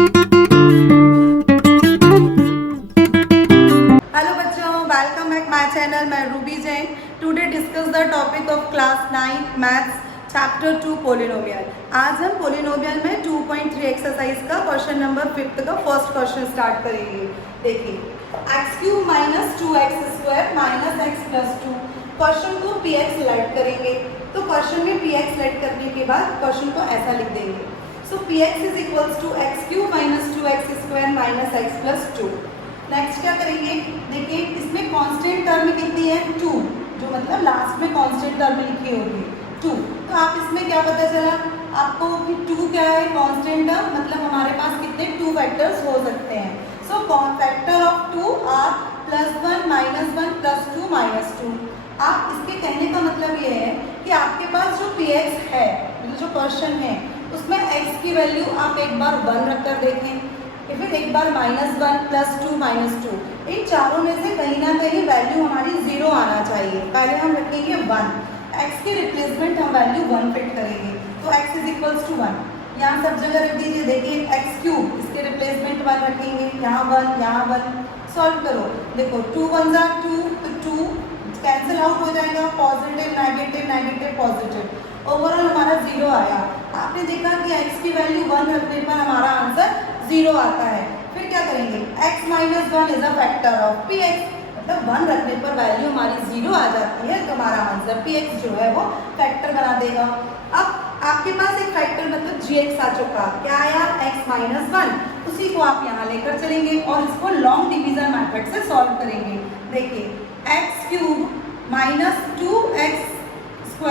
Hello बच्चों, welcome back my channel. मैं Ruby Jain. Today discuss the topic of class 9 maths chapter 2 polynomial. आज हम polynomial में 2.3 exercise का क्वेश्चन नंबर 5 का फर्स्ट क्वेश्चन स्टार्ट करेंगे। देखिए, x³ minus 2x² minus x plus 2। Question को px सेलेक्ट करेंगे। तो क्वेश्चन में px सेलेक्ट करने के बाद क्वेश्चन को ऐसा लिख देंगे। So px is equals to x³ minus 2x² minus x plus 2। Next क्या करेंगे, देखिए इसमें कांस्टेंट टर्म कितनी है 2, जो मतलब लास्ट में कांस्टेंट टर्म लिखी होगी 2। तो आप इसमें क्या पता चला आपको कि 2 क्या है कांस्टेंट टर्म, मतलब हमारे पास कितने 2 फैक्टर्स हो सकते हैं। सो फैक्टर ऑफ 2 आर +1 -1 +2 -2। आप इसके कहने का मतलब ये है कि आपके पास जो px है, जो क्वेश्चन है उसमें x की वैल्यू आप एक बार 1 रखकर देखें, फिर एक बार -1 +2 -2। इन चारों में से कहीं ना कहीं वैल्यू हमारी 0 आना चाहिए। पहले हम रखेंगे 1, x के रिप्लेसमेंट हम वैल्यू 1 फिट करेंगे। तो x इज इक्वल्स टू 1, यहाँ सब जगह रख दीजिए। देखिए x³ इसके रिप्लेसमेंट 1 रखेंगे, यहाँ 1 यहाँ 1। सॉल्व करो, देखो 2 1 जा 2, तो 2 कैंसिल आउट हो जाएगा, positive negative negative positive, overall हमारा 0 आया। आपने देखा कि x की वैल्यू 1 रखने पर हमारा आंसर 0 आता है। फिर क्या करेंगे, x minus 1 is a factor of px, मतलब 1 रखने पर वैल्यू हमारी 0 आ जाती है, तो हमारा आंसर px जो है वो फैक्टर बना देगा। अब आपके पास एक फैक्टर मतलब gx आ चुका, क्या आया x माइनस 1, उसी को आप यहाँ लेकर चलेंगे और इसको लॉन्ग डिवीजन मेथड से सॉल्व करेंगे। देखिए x³ minus 2x²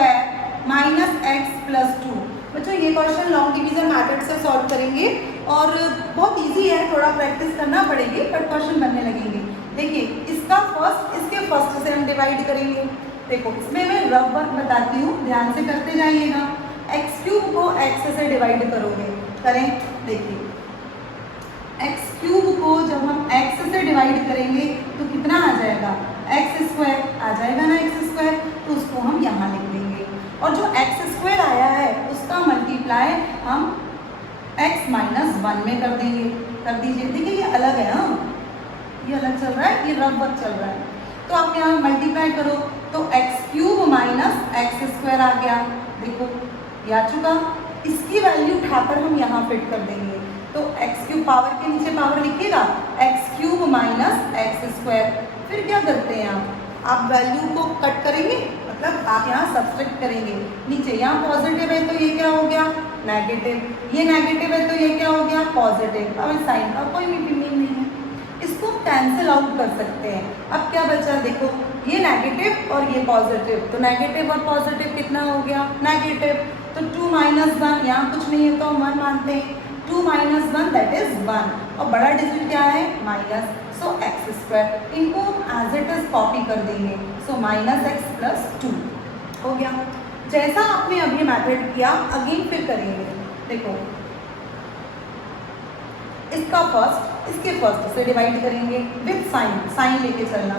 minus x plus 2। बच्चों ये क्वेश्चन लॉन्ग डिवीजन मेथड से सॉल्व करेंगे और बहुत इजी है, थोड़ा प्रैक्टिस करना पड़ेगी पर क्वेश्चन बनने लगेंगे। देखिए इसका फर्स्ट इसके फर्स्ट से हम डिवाइड करेंगे। देखो इसमें मैं रफ वर्क बताती हूँ, ध्यान से करते जाइएगा। x³ को x से डिवाइड करोगे, करें। देखिए x³ को जब हम x से डिवाइड करेंगे तो कितना आ जाएगा, x² आ जाएगा ना, x², तो उसको हम यहाँ लिख देंगे। और जो x² आया है उसका मल्टीप्लाई हम x माइनस 1 में कर देंगे, कर दीजिए। देखिए ये अलग है, ये अलग चल रहा है, ये रफ वर्क चल रहा है। तो आप यहाँ मल्टीप्लाई करो तो x³ माइनस x² आ गया। देखो ये आ चुका, इसकी वैल्यू उठाकर हम यहाँ फिट कर देंगे। तो x³ पावर के नीचे पावर लिखिएगा, x³ माइनस x²। फिर क्या करते हैं आप वैल्यू को कट करेंगे, मतलब आप यहाँ सब्सट्रैक्ट करेंगे। नीचे यहाँ पॉजिटिव है तो ये क्या हो गया नेगेटिव, ये नेगेटिव है तो ये क्या हो गया पॉजिटिव। अब इस साइन का कोई मीनिंग नहीं है, इसको कैंसिल आउट कर सकते हैं। अब क्या बचा, देखो ये नेगेटिव और ये पॉजिटिव, तो नेगेटिव और पॉजिटिव कितना हो गया नेगेटिव। तो 2 माइनस 1, यहाँ कुछ नहीं है तो हम 1 मानते हैं। 2 माइनस 1 दैट इज 1, और बड़ा डिजिट क्या है माइनस, सो x²। इनको एज इट इज कॉपी कर देंगे, सो माइनस x प्लस 2 हो गया। जैसा आपने अभी मेथड किया अगेन फिर करेंगे। देखो इसका फर्स्ट इसके फर्स्ट से डिवाइड करेंगे विद साइन, साइन लेके चलना।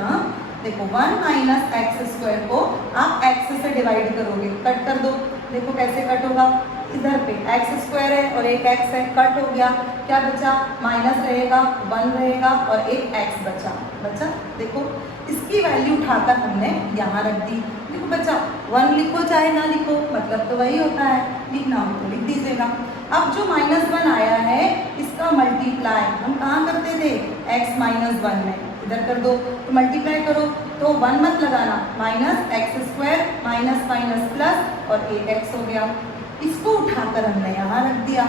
देखो 1 माइनस x² को आप x से डिवाइड करोगे, कट कर दो। देखो कैसे कट होगा, इधर पे x² है और एक x है, कट हो गया। क्या बचा, माइनस रहेगा 1 रहेगा और एक x बचा। देखो इसकी वैल्यू उठाकर हमने यहाँ रख दी। देखो बचा, 1 लिखो चाहे ना लिखो, मतलब तो वही होता है, लिखना हो तो लिख दीजिएगा। अब जो -1 आया है इसका मल्टीप्लाई हम कहाँ करते थे, x माइनस 1 में, इधर कर दो। तो मल्टीप्लाई करो तो 1 मत लगाना, minus x² minus minus plus और एक x हो गया। इसको उठाकर हमने यहाँ रख दिया,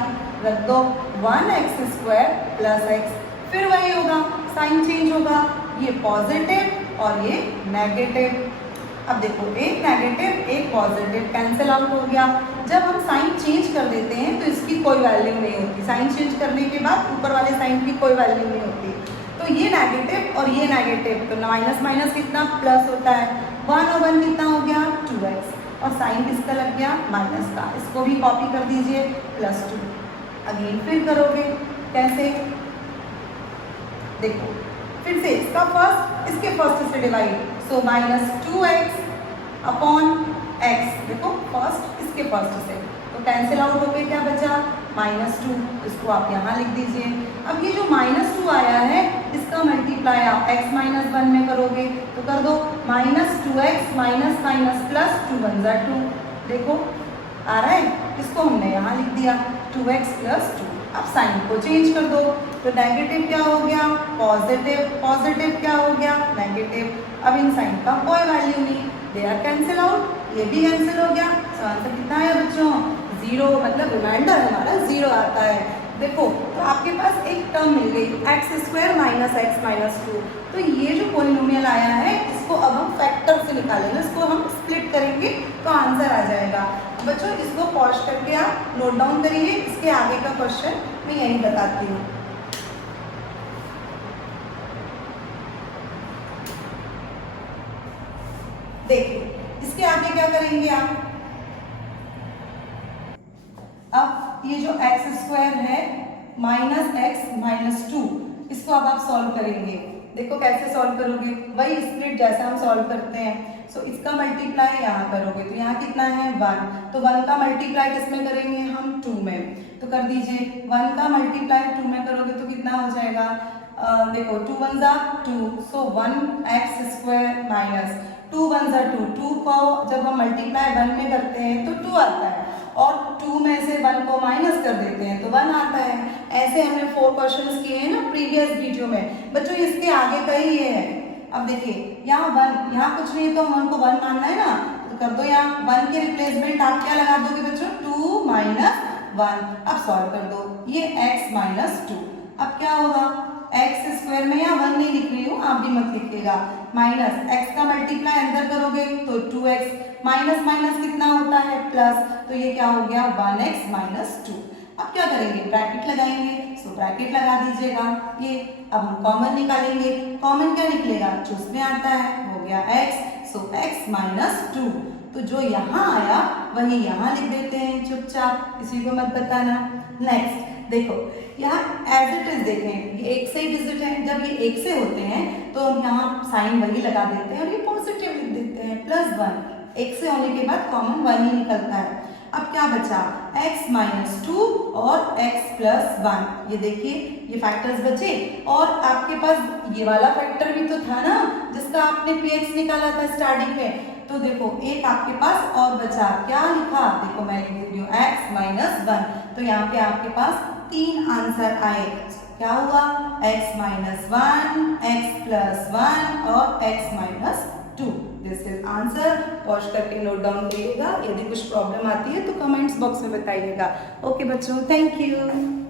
रख दो 1x² प्लस x। फिर वही होगा, साइन चेंज होगा, ये पॉजिटिव और ये नेगेटिव। अब देखो एक नेगेटिव एक पॉजिटिव कैंसिल आउट हो गया। जब हम साइन चेंज कर देते हैं तो इसकी कोई वैल्यू नहीं होती, साइन चेंज करने के बाद ऊपर वाले साइन की कोई वैल्यू नहीं होती। तो ये नेगेटिव और ये नेगेटिव, तो माइनस माइनस कितना प्लस होता है, 1 और 1 कितना हो गया 2x, और साइन किसका लग गया माइनस का। इसको भी कॉपी कर दीजिए +2। अगेन फिर करोगे कैसे, देखो फिर से इसका फर्स्ट इसके फर्स्ट से divide, so minus 2x upon x। देखो फर्स्ट इसके फर्स्ट से, तो कैंसिल आउट हो गए, क्या बचा -2, इसको आप यहाँ लिख दीजिए। अब ये जो -2 आया है इसका मल्टीप्लाई आप x - 1 में करोगे तो कर दो -2x माइनस माइनस प्लस 2 1 ज़ा 2। देखो आ रहा है, इसको हमने यहाँ लिख दिया 2x + 2। अब साइन को चेंज कर दो तो नेगेटिव क्या हो गया पॉजिटिव, पॉजिटिव क्या हो गया नेगेटिव। अब इन साइन का कोई वैल्यू नहीं, दे आर कैंसिल आउट, ये भी कैंसिल हो गया। तो आंसर कितना है बच्चों 0, मतलब रिमाइंडर हमारा 0 आता है। देखो तो आपके पास एक टर्म मिल गई x² - x - 2। तो ये जो पॉलिनोमियल आया है इसको अब हम फैक्टर से निकालेंगे, इसको हम स्प्लिट करेंगे तो आंसर आ जाएगा। बच्चों इसको पॉज करके आप नोट डाउन करिए, इसके आगे का क्वेश्चन मैं यही बताती हूँ। देखिए इसके आगे क्या करेंगे आप, अब ये जो x² है -x - 2 इसको अब आप सॉल्व करेंगे। देखो कैसे सॉल्व करोगे, वही स्प्लिट जैसा हम सॉल्व करते हैं। सो इसका मल्टीप्लाई यहाँ करोगे तो यहाँ कितना है 1, तो 1 का मल्टीप्लाई किस में करेंगे हम 2 में। तो कर दीजिए 1 का मल्टीप्लाई 2 में करोगे तो कितना हो जाएगा, देखो 2 1 ज़ा 2, सो 1x² माइनस 2 1 ज़ा 2। 2 को जब हम मल्टीप्लाई 1 में करते हैं तो 2 आता है और 2 में से 1 को माइनस कर देते हैं तो 1 आता है। ऐसे हमने 4 क्वेश्चंस किए हैं ना प्रीवियस वीडियो में। बच्चों इसके आगे का ही ये है। अब देखिए यहाँ 1, यहाँ कुछ नहीं तो हम 1 को 1 मानना है ना, तो कर दो यहाँ 1 के रिप्लेसमेंट आप क्या लगा दोगे बच्चों 2 - 1। अब सॉल्व कर दो ये x - 2। अब क्या होगा x² में यहाँ 1 नहीं लिख रही हूँ, आप भी मत लिखिएगा, माइनस x का मल्टीप्लाई अंदर करोगे तो 2x, माइनस माइनस कितना होता है प्लस, तो ये क्या हो गया 1x - 2। अब क्या करेंगे ब्रैकेट लगाएंगे, सो ब्रैकेट लगा दीजिएगा। ये अब हम कॉमन निकालेंगे, कॉमन क्या निकलेगा जो उसमें आता है हो गया x, सो x - 2। तो जो यहाँ आया वही यहाँ लिख देते हैं चुपचाप, किसी को मत बताना। नेक्स्ट देखो यहाँ एज इट इज देखें, ये एक से ही डिजिट है, जब ये एक से होते हैं तो हम यहाँ साइन वही लगा देते हैं और ये पॉजिटिव लिख देते हैं +1। एक से होने के बाद कॉमन 1 ही निकलता है। अब क्या बचा x - 2 और x + 1, ये देखिए ये फैक्टर्स बचे। और आपके पास ये वाला फैक्टर भी तो था ना जिसका आपने px निकाला था स्टार्टिंग में, तो देखो एक आपके पास और बचा, क्या लिखा देखो मैं लिख रही हूँ x - 1। तो यहाँ पे आपके पास 3 आंसर आए। क्या हुआ x - 1, x + 1 और x - 2। This is answer. Pause करके नोट डाउन करिएगा, यदि कुछ प्रॉब्लम आती है तो कमेंट्स बॉक्स में बताइएगा। ओके बच्चों, थैंक यू।